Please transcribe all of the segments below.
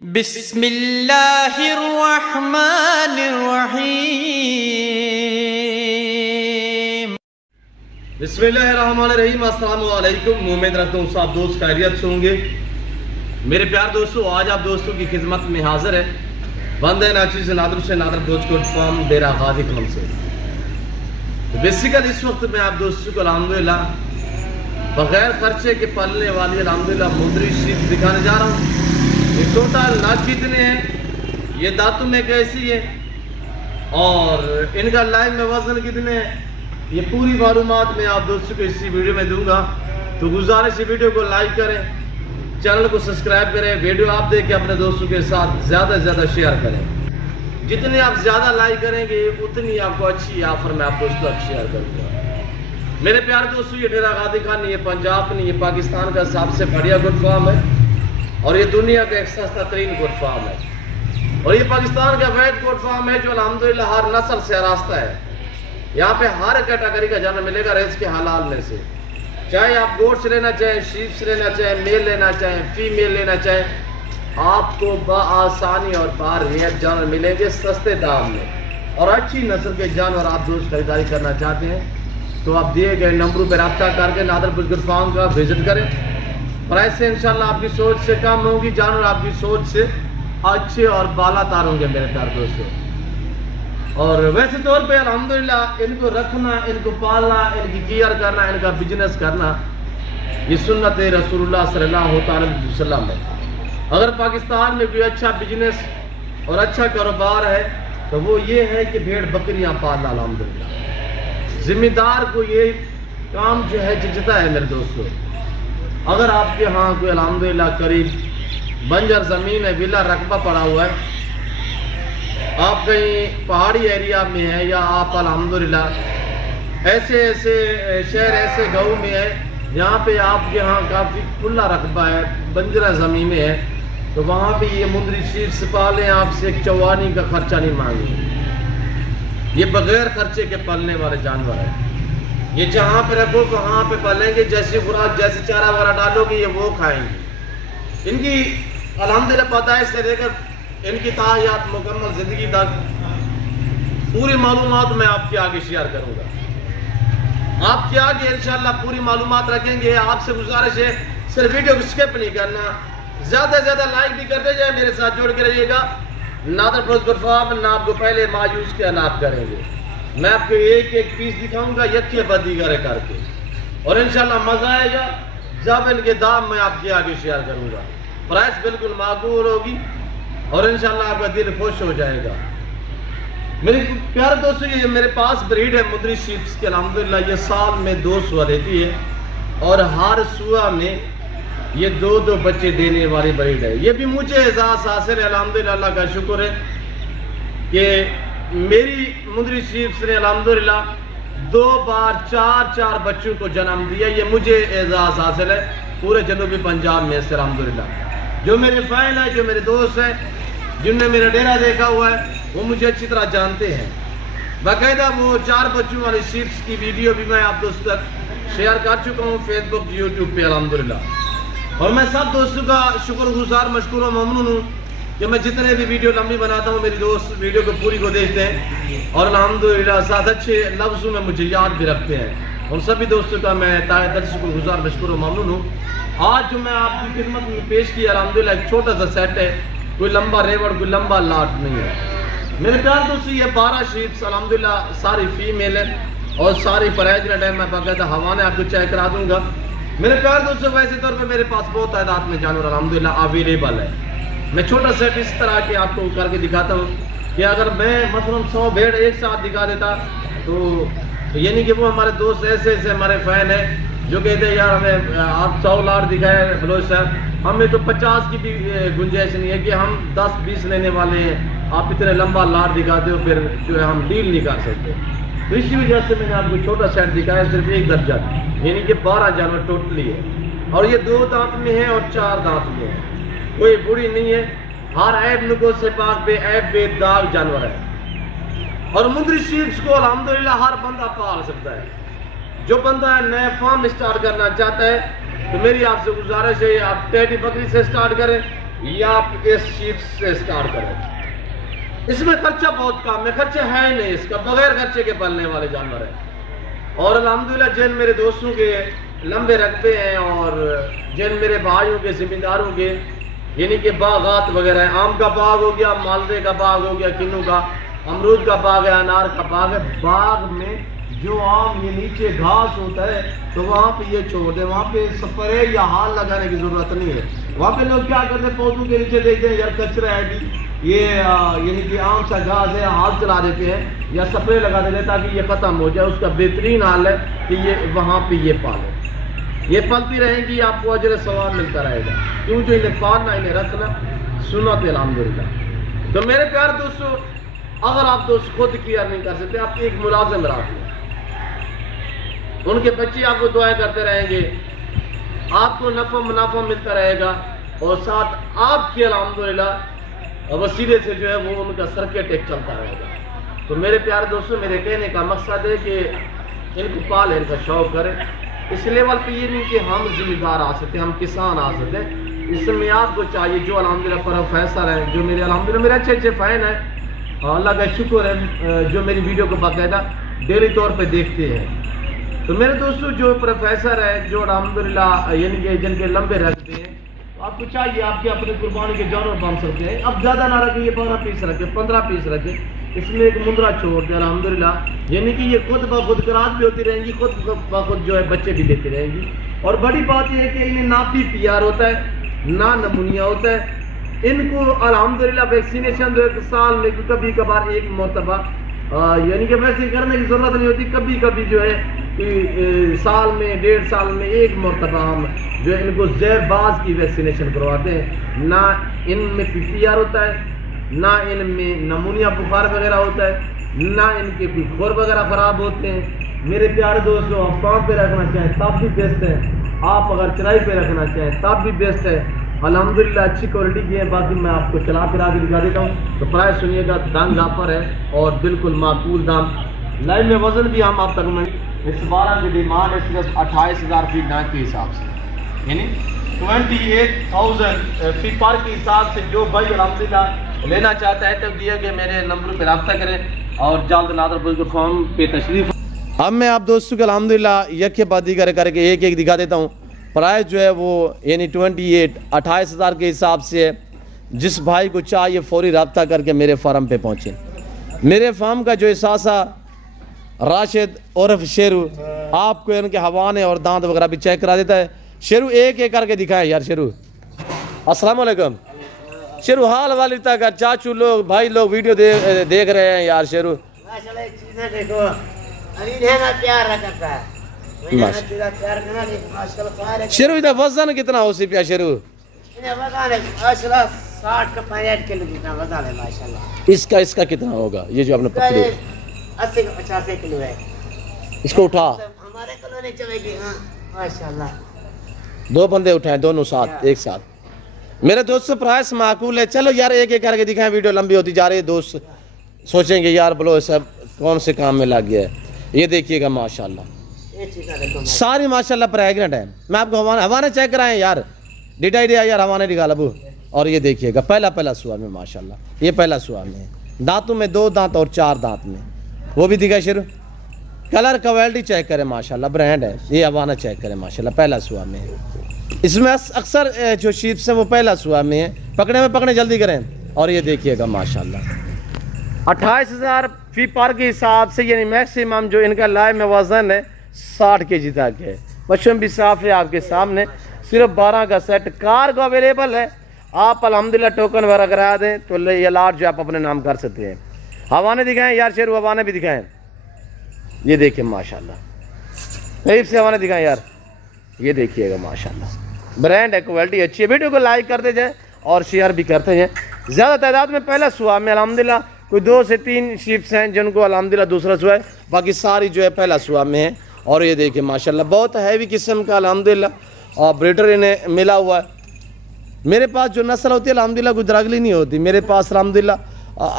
बिस्मिल्लाहिर्रहमानिर्रहीम। बिस्मिल्लाहिर्रहमानिर्रहीम। अस्सलाम वालेकुम। उम्मीद रखता हूँ सब दोस्त खैरियत से होंगे। मेरे प्यार दोस्तों, आज आप दोस्तों की खिदमत में हाजिर है बंदे नाची से नादर कोट फार्म डेरा गाजी कलम से। तो बेसिकली इस वक्त मैं आप दोस्तों को अल्हम्दुलिल्लाह बगैर खर्चे के पलने वाली अल्हम्दुलिल्लाह मुंदरी शीप दिखाने जा रहा हूँ। ये टोटल नाच कितने हैं, ये दांतों में कैसी है और इनका लाइव में वजन कितने हैं, ये पूरी मालूमात मैं आप दोस्तों को इसी वीडियो में दूंगा। तो गुजारिश है वीडियो को लाइक करें, चैनल को सब्सक्राइब करें, वीडियो आप देख के अपने दोस्तों के साथ ज़्यादा से ज़्यादा शेयर करें। जितने आप ज़्यादा लाइक करेंगे उतनी आपको अच्छी ऑफर मैं आप दोस्तों तक शेयर करूँगा। मेरे प्यारे दोस्तों, ये डेरा गाजी खान नहीं, ये पंजाब नहीं, ये पाकिस्तान का सबसे बढ़िया गुड फार्म है और ये दुनिया का एक सस्ता तरीन गुड फार्म है और ये पाकिस्तान का वैद गुड फार्म है जो अल्हम्दुलिल्लाह हर नस्ल से आरास्ता है। यहाँ पे हर कैटेगरी का जानवर मिलेगा रेस के हलाल में से, चाहे आप गोट्स लेना चाहें, शीप्स लेना चाहें, मेल लेना चाहें, फीमेल लेना चाहें, आपको बआसानी और बार रियायत जानवर मिलेंगे सस्ते दाम में। और अच्छी नस्ल के जानवर आप दोस्त खरीदारी करना चाहते हैं तो आप दिए गए नंबरों पर रब्ता करके नादर गुड फार्म का विजिट करें। प्राइस से इंशाल्लाह आपकी सोच से कम होगी, जानवर आपकी सोच से अच्छे और बालातार होंगे मेरे प्यार दोस्तों। और वैसे तौर पे अल्हम्दुलिल्लाह इनको रखना, इनको पालना, इनकी केयर करना, इनका बिजनेस करना ये सुन्नत रसूलुल्लाह सल्लल्लाहु अलैहि वसल्लम है। अगर पाकिस्तान में कोई अच्छा बिजनेस और अच्छा कारोबार है तो वो ये है कि भेड़ बकरियां पालना। अल्हम्दुलिल्लाह जिम्मेदार को ये काम जो है झिझता है मेरे दोस्तों। अगर आपके यहाँ कोई अल्हम्दुलिल्लाह करीब बंजर ज़मीन है, विला रकबा पड़ा हुआ है, आप कहीं पहाड़ी एरिया में है या आप अल्हम्दुलिल्लाह ऐसे शहर ऐसे गाँव में है जहाँ पे आपके यहाँ काफ़ी खुला रकबा है, बंजरा ज़मीनें हैं, तो वहाँ पे ये मुंदरी शीप से पालें, आपसे एक चवानी का खर्चा नहीं मांगे। ये बगैर खर्चे के पालने वाले जानवर है। ये जहाँ पे रखो वहाँ पे पालेंगे, जैसी खुराक जैसे चारा वारा डालोगे ये वो खाएंगे। इनकी अल्हम्दुलिल्लाह पैदाइश से लेकर इनकी ताहियात मुकम्मल ज़िंदगी तक पूरी मालूमात मैं आपके आगे शेयर करूँगा। आपके आगे इंशाल्लाह पूरी मालूमात रखेंगे। आपसे गुजारिश है सिर्फ वीडियो को स्किप नहीं करना, ज़्यादा से ज़्यादा लाइक भी करते जाए, मेरे साथ जोड़ के रहिएगा। नादर गुड फार्म ना आपको पहले मायूस के अनाप करेंगे। मैं आपको एक एक पीस दिखाऊंगा यक्के बदीगरे करके और इंशाल्लाह मजा आएगा जब इनके दाम मैं आपके आगे शेयर करूंगा। प्राइस बिल्कुल माकूल होगी और इंशाल्लाह आपका दिल खुश हो जाएगा। मेरे प्यारे दोस्तों, ये मेरे पास ब्रीड है मुंदरी शीप्स की। अल्हम्दुलिल्लाह ये साल में 2 सुआ देती है और हर सुआ में ये 2 बच्चे देने वाली ब्रीड है। ये भी मुझे एजाज हासिल है, अल्हम्दुलिल्लाह अल्लाह का शुक्र है कि मेरी मुंदरी शीप्स ने अल्हम्दुलिल्लाह 2 बार 4 बच्चों को जन्म दिया। ये मुझे एजाज हासिल है पूरे जनूबी पंजाब में से अल्हम्दुलिल्लाह। जो मेरे फैन है, जो मेरे दोस्त हैं, जिनने मेरा डेरा देखा हुआ है, वो मुझे अच्छी तरह जानते हैं। बाकायदा वो 4 बच्चों वाली शीप्स की वीडियो भी मैं आप दोस्तों तक शेयर कर चुका हूँ फेसबुक यूट्यूब पे अल्हम्दुलिल्लाह। और मैं सब दोस्तों का शुक्रगुजार मशकूर और ममनून हूँ कि मैं जितने भी वीडियो लंबी बनाता हूँ मेरी दोस्त वीडियो को पूरी को देखते हैं और अल्हम्दुलिल्लाह साथ अच्छे लफ्ज़ों में मुझे याद भी रखते हैं। उन सभी दोस्तों का मैं तहे दिल से शुक्रगुजार मशकूर और ममनून हूँ। आज जो मैं आपकी खिदमत में पेश किया अल्हम्दुलिल्लाह एक छोटा सा सेट है, कोई लंबा रेवड़ कोई लंबा लाट नहीं है। मेरे प्यार दोस्तों, ये 12 शीप्स अल्हम्दुलिल्लाह सारी फीमेल है और सारी परहेजनेट है। मैं बाकायदा हवाने आपको चेक करा दूंगा। मेरे प्यार दोस्तों, वैसे तौर पे मेरे पास बहुत तादाद में जानवर अल्हम्दुलिल्लाह अवेलेबल है। मैं छोटा सेट इस तरह के आपको करके दिखाता हूँ कि अगर मैं मतलब 100 भेड़ एक साथ दिखा देता तो यानी कि वो हमारे दोस्त ऐसे हमारे फैन है जो कहते हैं यार हमें आप 100 लाट दिखाए बलोच साहब, हमें तो 50 की भी गुंजाइश नहीं है कि हम 10-20 लेने वाले हैं, आप इतने लंबा लाट दिखाते हो फिर जो है हम डील नहीं कर सकते। तो इसी वजह से मैंने आपको छोटा सेट दिखाया, सिर्फ 1 दर्जन यानी कि 12 जानवर टोटली है और ये 2 दांत में है और 4 दांत में है, कोई बुरी नहीं है। हर ऐब नुको से पाक पे ऐब बेदाग जानवर है और मुंदरी शीप्स को अल्हम्दुलिल्लाह हर बंदा पाल सकता है। जो बंदा नया फार्म स्टार्ट करना चाहता है तो मेरी आपसे गुजारिश है आप टेडी बकरी से स्टार्ट करें या आप इस शीप से स्टार्ट करें। इसमें खर्चा बहुत कम है, खर्चा है ही नहीं इसका, बगैर खर्चे के पलने वाले जानवर है। और अल्हम्दुलिल्लाह जिन मेरे दोस्तों के लंबे रकबे हैं और जिन मेरे भाइयों के जिम्मेदारों के यानी कि बागात वगैरह है, आम का बाग हो गया, मालदे का बाग हो गया, किन्नू का, अमरूद का बाग है, अनार का बाग है, बाग में जो आम ये नीचे घास होता है तो वहाँ पे ये छोड़ दे, वहाँ पे स्प्रे या हाल लगाने की जरूरत नहीं है। वहाँ पे लोग क्या करते हैं, पौधों के नीचे देखते हैं यार कचरा है भी, ये यानी कि आम सा घास है, हाथ चला देते हैं या स्प्रे लगा देते हैं ताकि ये खत्म हो जाए। उसका बेहतरीन हाल है कि ये वहाँ पे ये पाले, ये पलती रहेंगी, आपको अजर सवाब मिलता रहेगा। क्यों? जो इन्हें पालना, इन्हें रखना सुन्नत है अल्हम्दुलिल्लाह। तो मेरे प्यारे दोस्तों, अगर आप दोस्त खुद केयर नहीं कर सकते, आप एक मुलाजिम रख लें, उनके बच्चे आपको दुआएं करते रहेंगे, आपको नफा मुनाफा मिलता रहेगा और साथ आपके अल्हम्दुलिल्लाह वसीले से जो है वो उनका सर्किट एक चलता रहेगा। तो मेरे प्यारे दोस्तों, मेरे कहने का मकसद है कि इनको पालें, इनका शौक करें। इस लेवल पे ये नहीं कि हम जिम्मेदार आ सकते, हम किसान आ सकते, इसमें आपको चाहिए जो अल्हम्दुलिल्लाह प्रोफेसर है, जो मेरे अल्हम्दुलिल्लाह मेरे अच्छे अच्छे फ़ैन हैं, अल्लाह का शुक्र है, जो मेरी वीडियो को बाकायदा डेली तौर पे देखते हैं। तो मेरे दोस्तों, जो प्रोफेसर है, जो अल्हम्दुलिल्लाह यानी कि जिनके लंबे रखते हैं, तो आपको चाहिए आपके अपने कुर्बानी के जानवर बांध सकते हैं। अब ज़्यादा ना रखें, ये 12 पीस रखें, 15 पीस रखें, इसमें एक मुंद्रा छोड़ दें अल्हम्दुलिल्लाह, यानी कि ये खुद ब खुद करात भी होती रहेंगी, खुद ब खुद जो है बच्चे भी देती रहेंगी। और बड़ी बात यह है कि इन्हें ना PPR होता है ना नमूनिया होता है। इनको अल्हम्दुलिल्लाह वैक्सीनेशन 2 साल में कभी कभार एक मरतबा यानी कि वैसे करने की जरूरत नहीं होती, कभी कभी जो है कि साल में 1.5 साल में एक मरतबा हम जो है इनको जहरबाज की वैक्सीनेशन करवाते हैं। ना इनमें PPR होता है, ना इनमें नमूनिया बुखार वगैरह होता है, ना इनके कोई खोर वगैरह ख़राब होते हैं। मेरे प्यारे दोस्तों, आप फार्म पे रखना चाहें तब भी बेस्ट है, आप अगर चराई पे रखना चाहें तब भी बेस्ट है। अल्हम्दुलिल्लाह अच्छी क्वालिटी की है। बाकी मैं आपको चला फिरा के दिखा देता हूँ। तो प्राइस सुनिएगा, दाम ऑफर है और बिल्कुल माकूल दाम। लाइव में वजन भी हम आप तक में इस 12 की डिमांड है सिर्फ 28,000 फीट नाक के हिसाब से, यानी 28,000 फीट पार के हिसाब से। जो भाई अल्हम्दुलिल्लाह लेना चाहता है तब दिया कि मेरे नंबर पर रब्ता करें और जल्द नादर फॉर्म पे तशरीफ। अब मैं आप दोस्तों को अल्हम्दुलिल्लाह यके बादी करके एक एक दिखा देता हूँ। प्राइस जो है वो यानी 28,000 के हिसाब से है। जिस भाई को चाहिए फौरी रब्ता करके मेरे फार्म पे पहुँचे। मेरे फार्म का जो एहसासा राशिद उर्फ शेरू आपको इनके हवाने और दांत वगैरह भी चेक करा देता है। शेरू एक एक करके दिखाएं यार। शेरू अस्सलाम वालेकुम। शेरू हाल वाली तक चाचू लोग भाई लोग वीडियो देख रहे हैं यार। शेरू शेरू इधर वजन कितना हो सी पिया? शेरू 60 का 65 किलो जितना वजन है माशाल्लाह। इसका कितना होगा? ये जो आपने पकड़ी 80 का 85 किलो है। इसको उठा हमारे को नहीं चलेगी। हाँ माशाल्लाह 2 बंदे उठाए दोनों साथ एक साथ। मेरे दोस्त प्राइस माकूल है। चलो यार एक एक करके दिखाएं, वीडियो लंबी होती जा रही है। दोस्त सोचेंगे यार बोलो सब कौन से काम में लग गया है। ये देखिएगा माशाल्लाह सारी माशाल्लाह प्रेग्नेंट है। मैं आपको हवाने चेक कराएं यार। डिटा यार हवाने निकाल अबू। और ये देखिएगा पहला सुआ में माशाल्लाह, ये पहला सुआ में है। दांतों में 2 दांत और 4 दांत में, वो भी दिखाए शुरू। कलर क्वालिटी चेक करें माशाल्लाह, ब्रांड है। ये हवाना चेक करें माशाल्लाह, पहला सुआ में है। इसमें अक्सर जो शीप्स हैं वो पहला सुआ में है। पकड़े जल्दी करें। और ये देखिएगा माशाल्लाह 28,000 फी पार के हिसाब से यानी मैक्सिमम जो इनका लाइव में वजन है 60 kg तक है। मशरूम भी साफ है आपके सामने। सिर्फ 12 का सेट कार को अवेलेबल है। आप अल्हम्दुलिल्लाह टोकन वगैरह करा दें तो ये लाट जो आप अपने नाम कर सकते हैं। हवाने दिखाएं यार शेरू, हवाने भी दिखाएं। ये देखिए माशाल्लाह करीब से हवाने दिखाएं यार। ये देखिएगा माशाल्लाह ब्रांड है, क्वालिटी अच्छी है। वीडियो को लाइक करते जाए और शेयर भी करते जाए। ज़्यादा तादाद में पहला सुआ में अल्हम्दुलिल्लाह कोई 2 से 3 शीप्स हैं जिनको अल्हम्दुलिल्लाह दूसरा सुआ है, बाकी सारी जो है पहला सुआ में है। और ये देखिए माशाल्लाह बहुत हैवी किस्म का अल्हम्दुलिल्लाह और ब्रीडर इन्हें मिला हुआ है। मेरे पास जो नस्ल होती है अल्हम्दुलिल्लाह कोई दरागली नहीं होती। मेरे पास अल्हम्दुलिल्लाह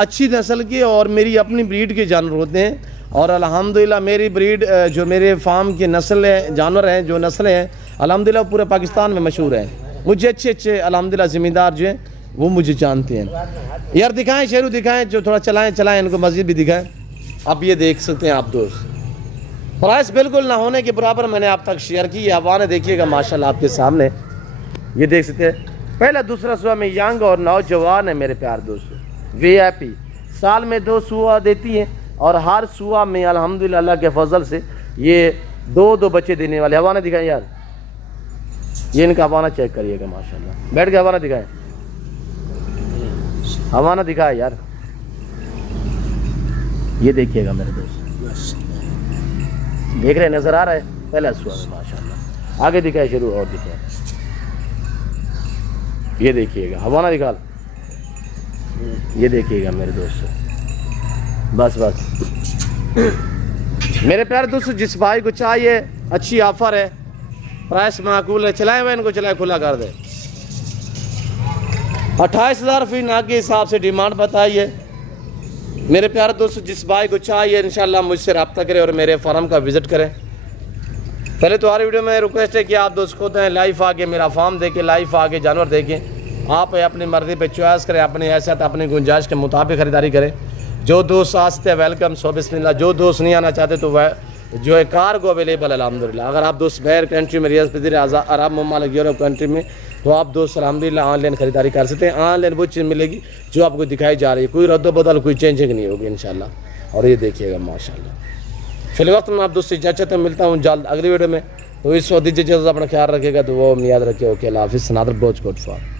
अच्छी नस्ल की और मेरी अपनी ब्रीड के जानवर होते हैं। और अल्हम्दुलिल्लाह मेरी ब्रीड जो मेरे फार्म की नस्ल है जानवर हैं, जो नस्लें हैं अल्हम्दुलिल्लाह पूरे पाकिस्तान में मशहूर हैं। मुझे अच्छे अच्छे अल्हम्दुलिल्लाह ज़िम्मेदार जो हैं वो मुझे जानते हैं। यार दिखाएं शेरू, दिखाएं, जो थोड़ा चलाएं इनको, मस्जिद भी दिखाएं। अब ये देख सकते हैं आप दोस्त, प्राइस बिल्कुल ना होने के बराबर मैंने आप तक शेयर की। हवाने देखिएगा माशाल्लाह आपके सामने, ये देख सकते हैं। पहला दूसरा सुआ में यंग और नौजवान है मेरे प्यार दोस्तों। VIP साल में 2 सुआ देती हैं और हर सुआ में अल्हम्दुलिल्लाह अल्लाह के फजल से ये 2 बच्चे देने वाले। हवाना दिखाएं यार, ये इनका हवाना चेक करिएगा माशाल्लाह। बैठ के हवाना दिखाएं, हवाना दिखाए यार, ये देखिएगा मेरे दोस्त, देख रहे नजर आ रहा है। पहला सुआ में माशाल्लाह। आगे दिखाए शुरू, और दिखाए, ये देखिएगा हवाना निकाल, ये देखिएगा मेरे दोस्तों। बस मेरे प्यारे दोस्तों, जिस भाई को चाहिए अच्छी ऑफर है, प्राइस माकूल है, चलाए हुए इनको, चलाए खुला कर दे। 28,000 फी नाग के हिसाब से डिमांड बताइए मेरे प्यारे दोस्तों। जिस भाई को चाहिए इंशाल्लाह मुझसे रब्ता करें और मेरे फार्म का विजिट करें। पहले तो हर वीडियो में रिक्वेस्ट है कि आप दोस्त खुद हैं, लाइव आके मेरा फार्म देखें, लाइव आके जानवर देखें। आप अपनी मर्जी पे चॉइस करें, अपनी हैसियत अपनी गुंजाइश के मुताबिक ख़रीदारी करें। जो दोस्त आ सकते हैं वेलकम, सो बिस्मिल्लाह। जो दोस्त नहीं आना चाहते तो वह जो है कार्गो अवेलेबल अल्हम्दुलिल्लाह। अगर आप दोस्त बाहर कंट्री में, रियाज पजीर अरब ममालिक यूरोप कंट्री में, तो आप दोस्त अल्हम्दुलिल्लाह ऑनलाइन ख़रीदारी कर सकते हैं। ऑनलाइन वो चीज़ मिलेगी जो आपको दिखाई जा रही है, कोई रद्द बदल, कोई चेंजिंग नहीं होगी इंशाल्लाह। और ये देखिएगा माशाल्लाह। फिल वक्त में आप दोस्त इजाज़त मिलता हूँ जल्द अगली वीडियो में। तो इस वक्त दीजिए, अपना ख्याल रखिएगा, तो वो याद रखिए। ओके, अल्लाह हाफिज़। नादर बोझ कोट फॉर।